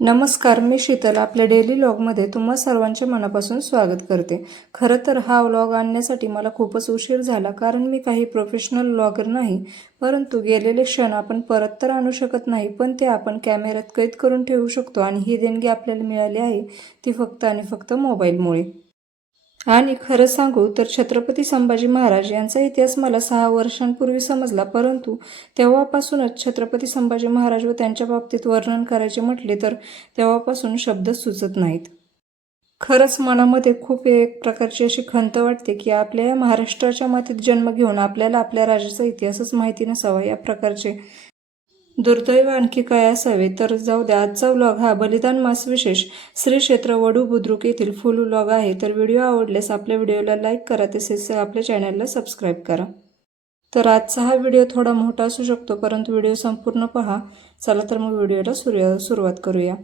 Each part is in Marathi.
नमस्कार मी शीतल. आपल्या डेली लॉगमध्ये तुम्हा सर्वांचे मनापासून स्वागत करते. खरं तर हा व्लॉग आणण्यासाठी मला खूपच उशीर झाला कारण मी काही प्रोफेशनल व्लॉगर नाही. परंतु गेलेले क्षण आपण परत तर आणू शकत नाही पण ते आपण कॅमेऱ्यात कैद करून ठेवू शकतो आणि ही देणगी आपल्याला मिळाली आहे ती फक्त आणि फक्त मोबाईलमुळे. आणि खरं सांगू तर छत्रपती संभाजी महाराज यांचा इतिहास मला सहा वर्षांपूर्वी समजला परंतु तेव्हापासूनच छत्रपती संभाजी महाराज व त्यांच्या बाबतीत वर्णन करायचे म्हटले तर तेव्हापासून शब्द सुचत नाहीत. खरंच मनामध्ये खूप एक प्रकारची अशी खंत वाटते की आपल्या या महाराष्ट्राच्या मातीत जन्म घेऊन आपल्याला आपल्या राजाचा इतिहासच माहिती नसावा या प्रकारचे दुर्दैव आणखी काय असावे? तर जाऊ द्या आजचा व्लॉग हा बलिदान मास विशेष श्री क्षेत्र वडू बुद्रुक येथील फुल व्लॉग आहे. तर व्हिडिओ आवडल्यास आपल्या व्हिडिओला लाईक करा तसेच आपल्या चॅनलला सबस्क्राईब करा. तर आजचा हा व्हिडिओ थोडा मोठा असू शकतो परंतु व्हिडिओ संपूर्ण पहा. चला तर मग व्हिडिओला सुरू सुरुवात करूया.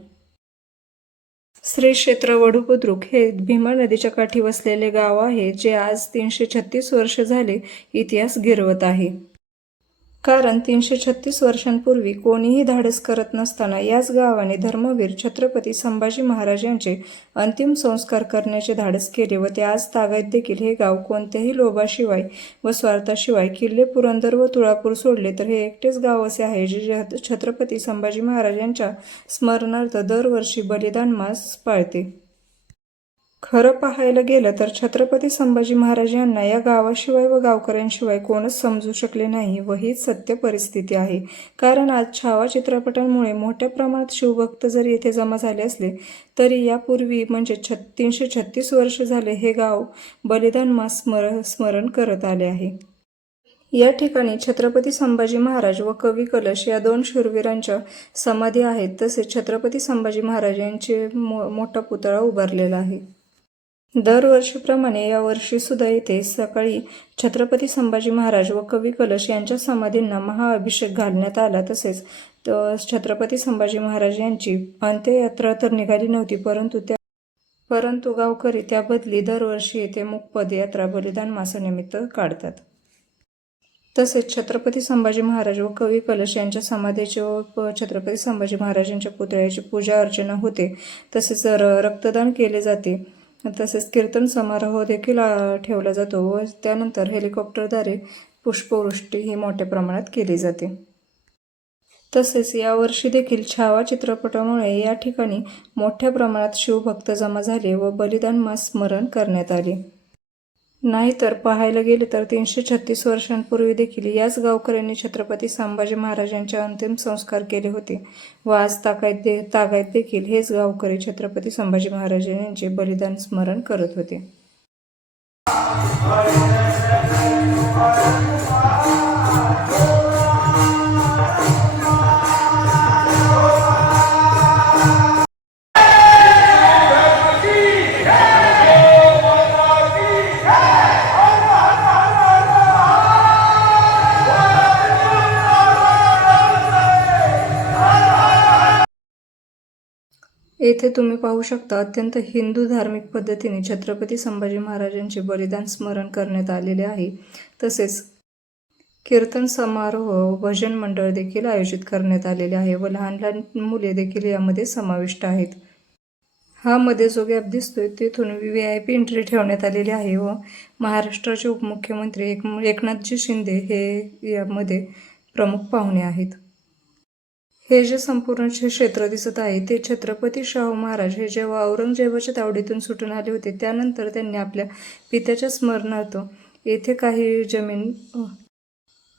श्री क्षेत्र वडुबुद्रुक हे भीमा नदीच्या काठी वसलेले गाव आहे जे आज तीनशे छत्तीस वर्ष झाले इतिहास गिरवत आहे. कारण तीनशे छत्तीस वर्षांपूर्वी कोणीही धाडस करत नसताना याच गावाने धर्मवीर छत्रपती संभाजी महाराज यांचे अंतिम संस्कार करण्याचे धाडस केले व ते आज तागायत देखील हे गाव कोणत्याही लोभाशिवाय व स्वार्थाशिवाय किल्ले पुरंदर व तुळापूर सोडले. तर हे एकटेच गाव असे आहे जे छत्रपती संभाजी महाराज यांच्या स्मरणार्थ दरवर्षी बलिदान मास पाळते. खरं पाहायला गेलं तर छत्रपती संभाजी महाराज यांना या गावाशिवाय व गावकऱ्यांशिवाय कोणच समजू शकले नाही व हीच सत्य परिस्थिती आहे. कारण आज छावा चित्रपटांमुळे मोठ्या प्रमाणात शिवभक्त जरी येथे जमा झाले असले तरी यापूर्वी म्हणजे छत तीनशे छत्तीस वर्ष झाले हे गाव बलिदान मास स्मर स्मरण करत आले आहे. या ठिकाणी छत्रपती संभाजी महाराज व कवी कलश या दोन शूरवीरांच्या समाधी आहेत तसेच छत्रपती संभाजी महाराज यांचे मो मोठा पुतळा उभारलेला आहे. दरवर्षीप्रमाणे यावर्षी सुद्धा येथे सकाळी छत्रपती संभाजी महाराज व कवी कलश यांच्या समाधींना महाअभिषेक घालण्यात आला तसेच छत्रपती संभाजी महाराज यांची अंत्ययात्रा तर निघाली नव्हती परंतु त्या परंतु गावकरी त्या बदली दरवर्षी येथे मुकपद यात्रा बलिदान मासानिमित्त काढतात. तसेच छत्रपती संभाजी महाराज व कवी कलश यांच्या समाधीचे व प- छत्रपती संभाजी महाराज यांच्या पुतळ्याची पूजा अर्चना होते. तसेच र- रक्तदान केले जाते. तसेच कीर्तन समारोह देखील ठेवला जातो व त्यानंतर हेलिकॉप्टरद्वारे पुष्पवृष्टी ही मोठ्या प्रमाणात केली जाते. तसेच यावर्षी देखील छावा चित्रपटामुळे या ठिकाणी मोठ्या प्रमाणात शिवभक्त जमा झाले व बलिदान मास स्मरण करण्यात आले. नाहीतर पाहायला गेले तर तीनशे छत्तीस वर्षांपूर्वी देखील याच गावकऱ्यांनी छत्रपती संभाजी महाराजांचे अंतिम संस्कार केले होते व आज ताकायत दे तागायत देखील हेच गावकरी छत्रपती संभाजी महाराज यांचे बलिदान स्मरण करत होते. येथे तुम्ही पाहू शकता अत्यंत हिंदू धार्मिक पद्धतीने छत्रपती संभाजी महाराजांचे बलिदान स्मरण करण्यात आलेले आहे. तसेच कीर्तन समारोह भजन मंडळ देखील आयोजित करण्यात आलेले आहे व लहान लहान मुले देखील यामध्ये समाविष्ट आहेत. हा मध्ये जो गॅप दिसतोय तिथून व्ही आय पी एंट्री ठेवण्यात आलेली आहे व महाराष्ट्राचे उपमुख्यमंत्री एक एकनाथजी शिंदे हे यामध्ये प्रमुख पाहुणे आहेत. हे जे संपूर्ण जे क्षेत्र दिसत आहे ते छत्रपती शाहू महाराज हे जेव्हा औरंगजेबाच्या तावडीतून सुटून आले होते त्यानंतर त्यांनी आपल्या पित्याच्या स्मरणार्थ येथे काही जमीन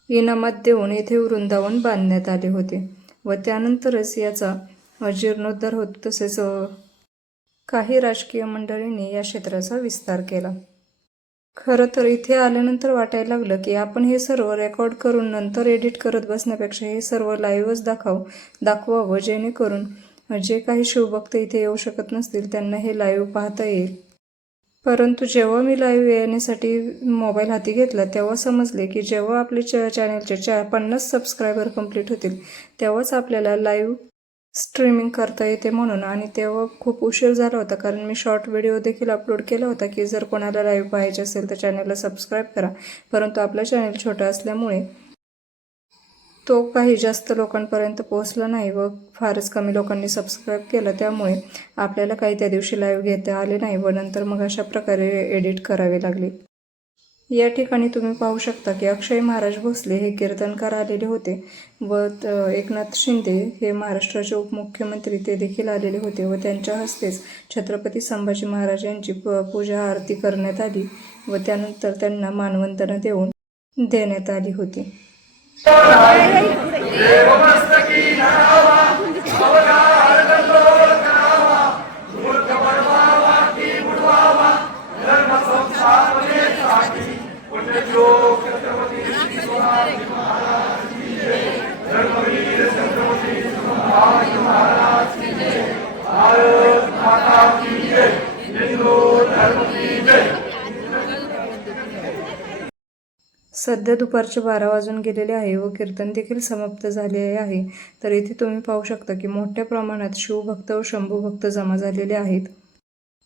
इनामात देऊन येथे वृंदावन बांधण्यात आले होते व त्यानंतरच याचा जीर्णोद्धार होत तसेच काही राजकीय मंडळींनी या क्षेत्राचा विस्तार केला. खरं तर इथे आल्यानंतर वाटायला लागलं की आपण हे सर्व रेकॉर्ड करून नंतर एडिट करत बसण्यापेक्षा हे सर्व लाईव्हच दाखव दाखवावं जेणेकरून जे काही शिवभक्त इथे येऊ शकत नसतील त्यांना हे लाईव्ह पाहता येईल. परंतु जेव्हा मी लाईव्ह येण्यासाठी मोबाईल हाती घेतला तेव्हा समजले की जेव्हा आपले च चॅनलचे चा पन्नास सबस्क्रायबर कंप्लीट होतील तेव्हाच आपल्याला लाईव्ह स्ट्रीमिंग करता येते म्हणून. आणि तेव्हा खूप उशीर झाला होता कारण मी शॉर्ट व्हिडिओ देखील अपलोड केला होता की जर कोणाला लाईव्ह पाहायचे असेल तर चॅनलला सबस्क्राईब करा. परंतु आपलं चॅनल छोटं असल्यामुळे तो काही जास्त लोकांपर्यंत पोहोचला नाही व फारच कमी लोकांनी सबस्क्राईब केलं. त्यामुळे आपल्याला काही त्या दिवशी लाईव्ह घेता आले नाही व नंतर मग अशा प्रकारे एडिट करावे लागले. या ठिकाणी तुम्ही पाहू शकता की अक्षय महाराज भोसले हे कीर्तनकार आलेले होते व त- एकनाथ शिंदे हे महाराष्ट्राचे उपमुख्यमंत्री ते देखील आलेले होते व त्यांच्या हस्तेच छत्रपती संभाजी महाराज यांची प- पूजा आरती करण्यात आली व त्यानंतर त्यांना मानवंदना देऊन देण्यात आली होती. सध्या दुपारचे बारा वाजून गेलेले आहे व कीर्तन देखील समाप्त झाले आहे. तर इथे तुम्ही पाहू शकता की मोठ्या प्रमाणात शिवभक्त व शंभूभक्त जमा झालेले आहेत.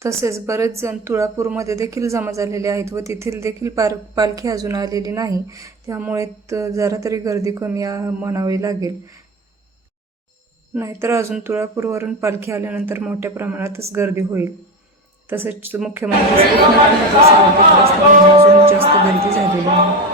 तसेच बरेच जण तुळापूरमध्ये देखील जमा झालेले आहेत व तेथील देखील पार पालखी अजून आलेली नाही. त्यामुळे जरा तरी गर्दी कमी म्हणावी लागेल. नाहीतर अजून तुळापूरवरून पालखी आल्यानंतर मोठ्या प्रमाणातच गर्दी होईल. तसेच मुख्यमंत्री अजून जास्त गर्दी झालेली आहे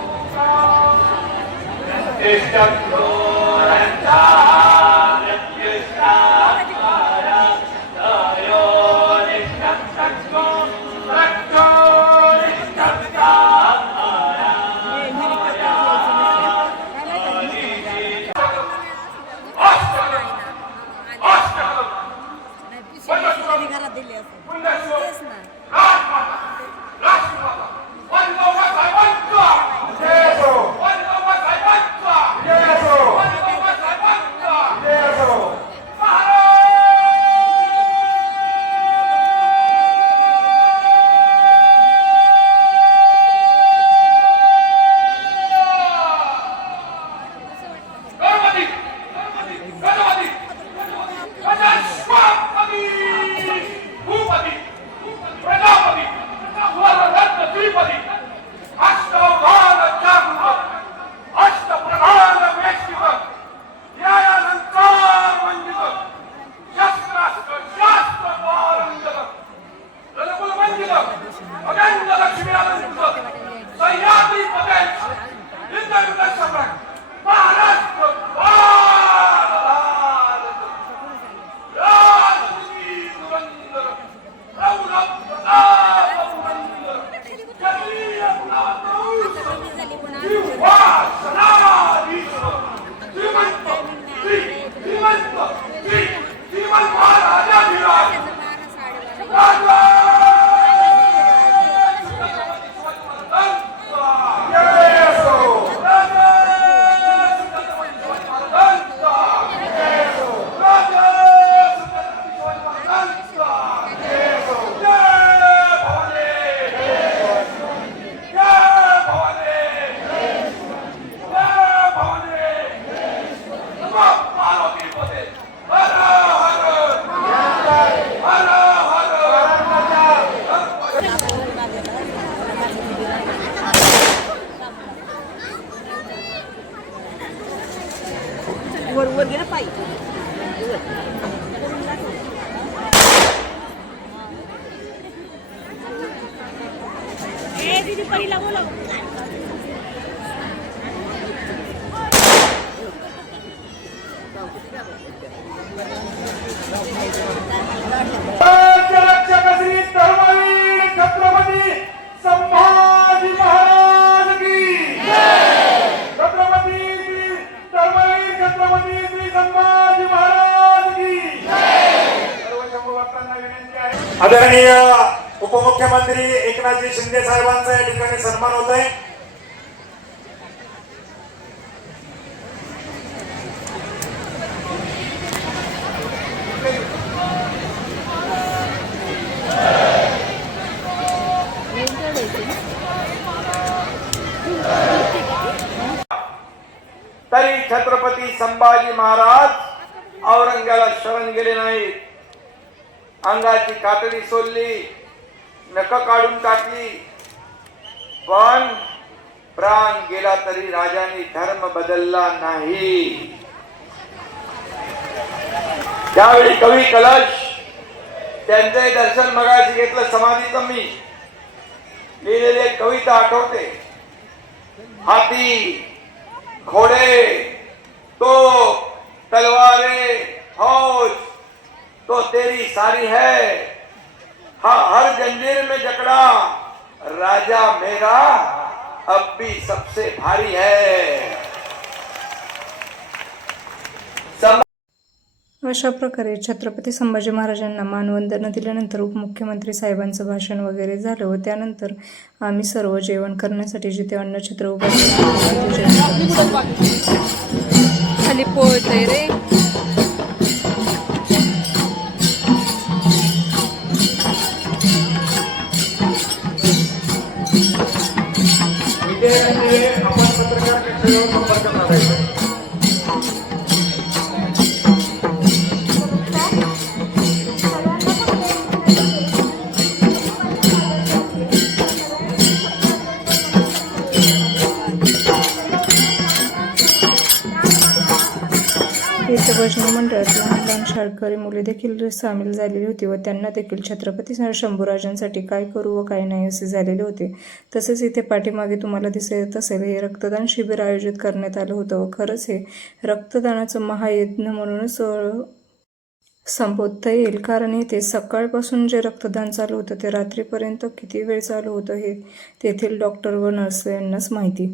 वर वर गेलं पाहिजे ए दीदी पहिला बोलव रक्षक श्री धर्मवीर छत्रपती संभाजी महाराज की छत्रपती श्री धर्मवीर छत्रपती श्री संभाजी महाराज की सर्व शंभू भक्तांना विनंती आहे आदरणीय मुख्यमंत्री एकनाथजी शिंदे साहेबांचा या ठिकाणी सन्मान होत आहे तरी छत्रपती संभाजी महाराज औरंगाला शरण गेले नाहीत. अंगाची कातडी सोडली. नख काढून टाकली. पण प्राण गेला तरी राजाने धर्म बदलला नाही. त्यावेळी कवी कलश त्यांचे दर्शन मगाशी घेतलं समाधीचं मी. लिहिलेले कविता आठवते. हाती घोडे तो तलवारे फौज तो तेरी सारी है. हाँ हर जंजीर में जकड़ा। राजा मेरा अब भी सबसे भारी है। अशा प्रकारे छत्रपती संभाजी महाराजांना मानवंदना दिल्यानंतर उपमुख्यमंत्री साहेबांचं भाषण वगैरे झालं व त्यानंतर आम्ही सर्व जेवण करण्यासाठी जिथे अन्नछत्र उभं केलं होतं, तिथे जेवण खाली पोळतय रे. शाळकरी मुले देखील सामील झालेली होती व त्यांना देखील छत्रपती शंभूराजांसाठी काय करू व काय नाही असे झालेले होते. तसेच इथे पाठीमागे तुम्हाला दिसत असेल हे रक्तदान शिबिर आयोजित करण्यात आलं होतं व खरंच हे रक्तदानाचं महायज्ञ म्हणूनच संबोधता येईल. कारण इथे सकाळपासून जे रक्तदान चालू होतं ते रात्रीपर्यंत किती वेळ चालू होतं हे तेथील डॉक्टर व नर्स यांनाच माहिती.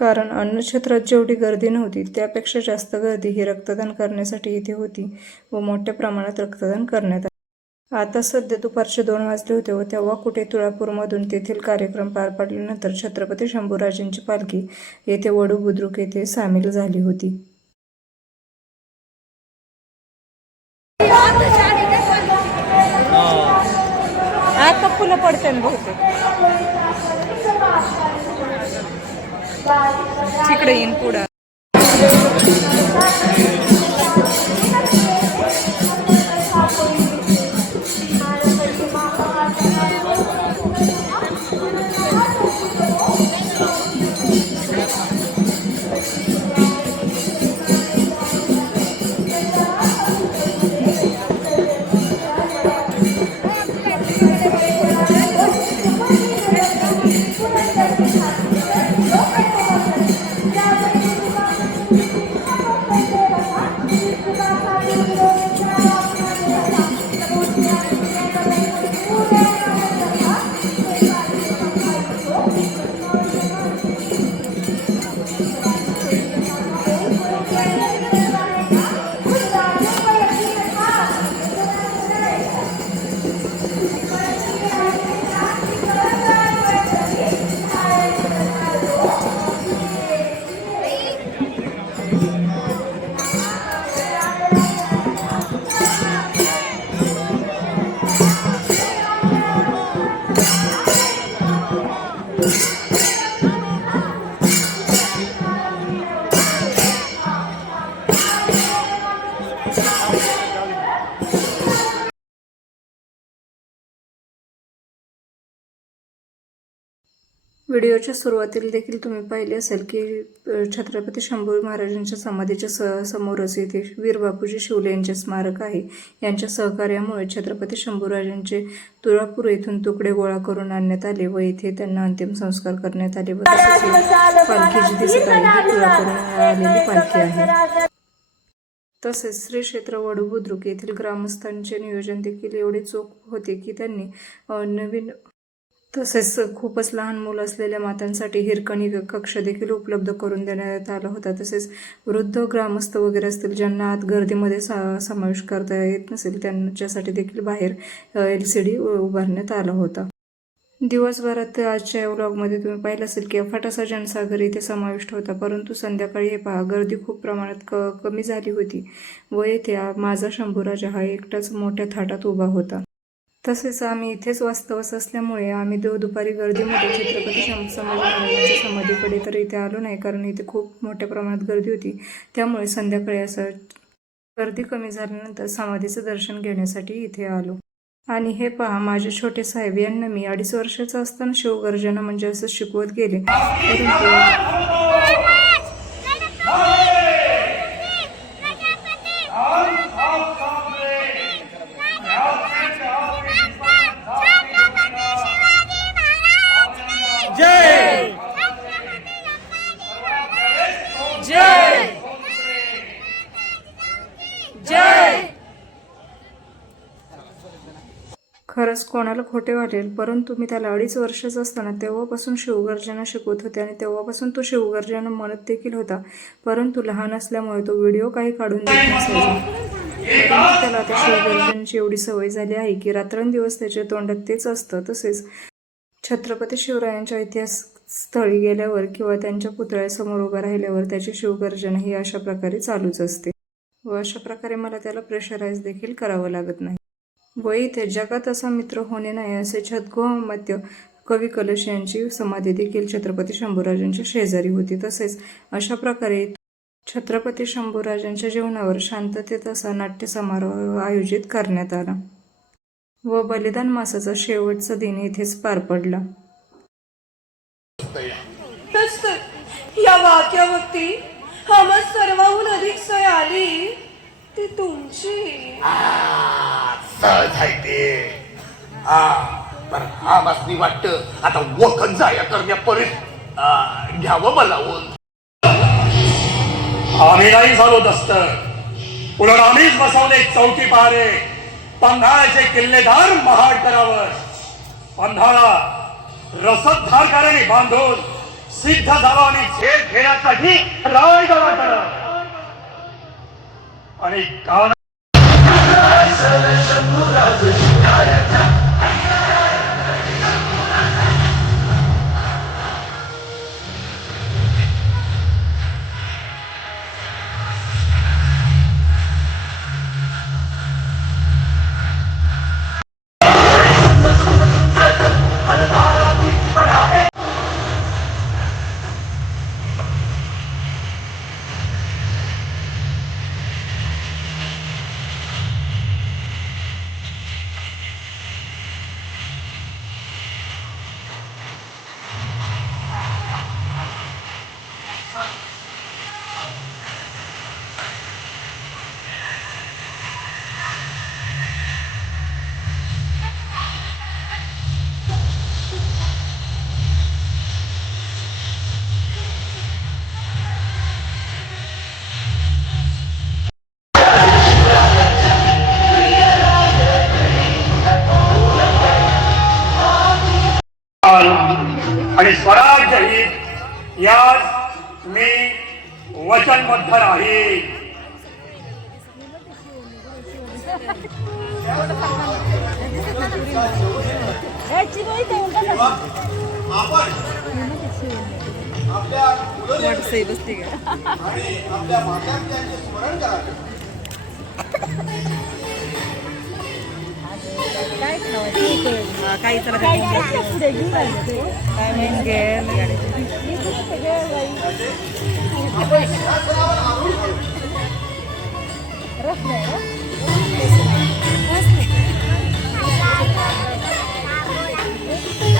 कारण अन्नक्षेत्रात जेवढी गर्दी नव्हती त्यापेक्षा जास्त गर्दी ही रक्तदान करण्यासाठी इथे होती व मोठ्या प्रमाणात रक्तदान करण्यात आले. आता सध्या दुपारचे दोन वाजले होते व तेव्हा कुठे तुळापूरमधून तेथील कार्यक्रम पार पडल्यानंतर छत्रपती शंभूराजांची पालखी येथे वडू बुद्रुक येथे सामील झाली होती. आता फुलं पडते बहुतेक. तिकडे येईन पुढं. व्हिडिओच्या सुरुवातीला देखील तुम्ही पाहिले असेल की छत्रपती शंभू महाराजांच्या समाधीच्या स समोरच येथे वीर बापूजी शिवले यांचे स्मारक आहे. यांच्या सहकार्यामुळे छत्रपती शंभूराजांचे तुळापूर येथून तुकडे गोळा करून आणण्यात आले व येथे त्यांना अंतिम संस्कार करण्यात आले व तसेच पालखी जी दिसत आहे ही तुळापूरून आलेली पालखी आहे. तसेच श्री क्षेत्र वडू बुद्रुक येथील ग्रामस्थांचे नियोजन देखील एवढे चोख होते की त्यांनी नवीन तसेच खूपच लहान मुलं असलेल्या मातांसाठी हिरकणी कक्ष देखील उपलब्ध करून देण्यात आला होता. तसेच वृद्ध ग्रामस्थ वगैरे असतील ज्यांना आत गर्दीमध्ये सा समावेश करता येत नसेल त्यांच्यासाठी देखील बाहेर एल सी डी उभारण्यात आला होता. दिवसभरात आजच्या या व्लॉगमध्ये तुम्ही पाहिलं असेल की अफाटासा जनसागर इथे समाविष्ट होता. परंतु संध्याकाळी हे पहा गर्दी खूप प्रमाणात क कमी झाली होती व येथे माझा शंभूराजा हा एकटाच मोठ्या थाटात उभा होता. तसेच आम्ही इथेच वास्तवस असल्यामुळे आम्ही दो दुपारी गर्दीमध्ये छत्रपती शं- संभाजी महाराजांच्या समाधीकडे तर इथे आलो नाही कारण इथे खूप मोठ्या प्रमाणात गर्दी होती. त्यामुळे संध्याकाळी असं गर्दी कमी झाल्यानंतर समाधीचं दर्शन घेण्यासाठी इथे आलो. आणि हे पहा माझे छोटे साहेब यांना मी अडीच वर्षाचा असताना शिवगर्जना म्हणजे असं शिकवत गेले. परंतु जय जय जय खरंच कोणाला खोटे वाटेल परंतु मी त्याला अडीच वर्षाचा असताना तेव्हापासून शिवगर्जना शिकवत होते आणि तेव्हापासून तो शिवगर्जना म्हणत देखील होता. परंतु लहान असल्यामुळे तो व्हिडिओ काही काढून देत नसायचा. त्याला आता शिवगर्जनाची एवढी सवय झाली आहे की रात्रंदिवस त्याच्या तोंडात तेच असतं. तसेच छत्रपती शिवरायांच्या इतिहास स्थळी गेल्यावर किंवा त्यांच्या पुतळ्यासमोर उभं राहिल्यावर त्याची शिवगर्जन ही अशा प्रकारे चालूच असते. व अशा प्रकारे मला त्याला प्रेशराईज देखील करावं लागत नाही. व इथे जगात असा मित्र होणे नाही असे छद्मध्य कवी कलश यांची समाधी देखील छत्रपती शंभूराजांच्या शेजारी होती. तसेच अशा प्रकारे छत्रपती शंभूराजांच्या जीवनावर शांततेत असा नाट्य समारोह आयोजित करण्यात आला व बलिदान मासाचा शेवटचा दिन येथेच पार पडला. या वाक्यावरती आम्हा सर्वाहून अधिक सय आली ती तुमची. सहज आहे ते. हा पण हा वाटतं. आता वखन जाया करण्यापर्यंत आ, घ्यावं बोलावून आम्ही नाही झालो दस्त उलट आम्हीच बसवले चौकी पहारे पंधाळाचे किल्लेदार महाडकरावर. पंधाळा रसदधारकारांनी बांधून सिद्ध झाला आणि झेल घेण्यासाठी रायगडाकडं. आणि काना वाटसई बसते का? हा, काही चला काय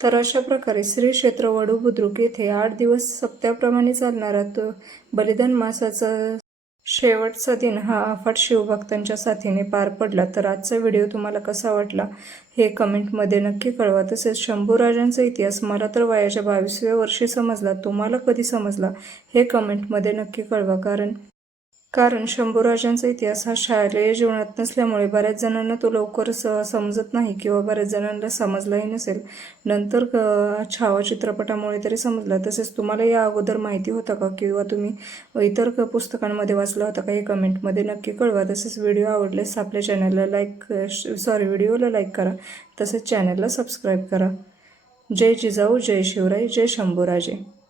तर अशा प्रकारे श्री क्षेत्र वडू बुद्रुक येथे आठ दिवस सप्त्याप्रमाणे चालणारा तो बलिदान मासाचा शेवटचा दिन हा अफाट शिवभक्तांच्या साथीने पार पडला. तर आजचा व्हिडिओ तुम्हाला कसा वाटला हे कमेंटमध्ये नक्की कळवा. तसेच शंभूराजांचा इतिहास मला तर वयाच्या बावीसव्या वर्षी समजला तुम्हाला कधी समजला हे कमेंटमध्ये नक्की कळवा. कारण कारण शंभूराजांचा इतिहास हा शालेय जीवनात नसल्यामुळे बऱ्याच जणांना तो लवकर स समजत नाही किंवा बऱ्याच जणांना समजलाही नसेल. नंतर छावा चित्रपटामुळे तरी समजला. तसेच तुम्हाला या अगोदर माहिती होतं का? किंवा तुम्ही इतर पुस्तकांमध्ये वाचला होता का? हे कमेंटमध्ये नक्की कळवा. तसेच व्हिडिओ आवडल्यास आपल्या चॅनलला लाईक सॉरी व्हिडिओला लाईक करा. तसेच चॅनलला सबस्क्राईब करा. जय जिजाऊ जय शिवराय जय शंभूराजे.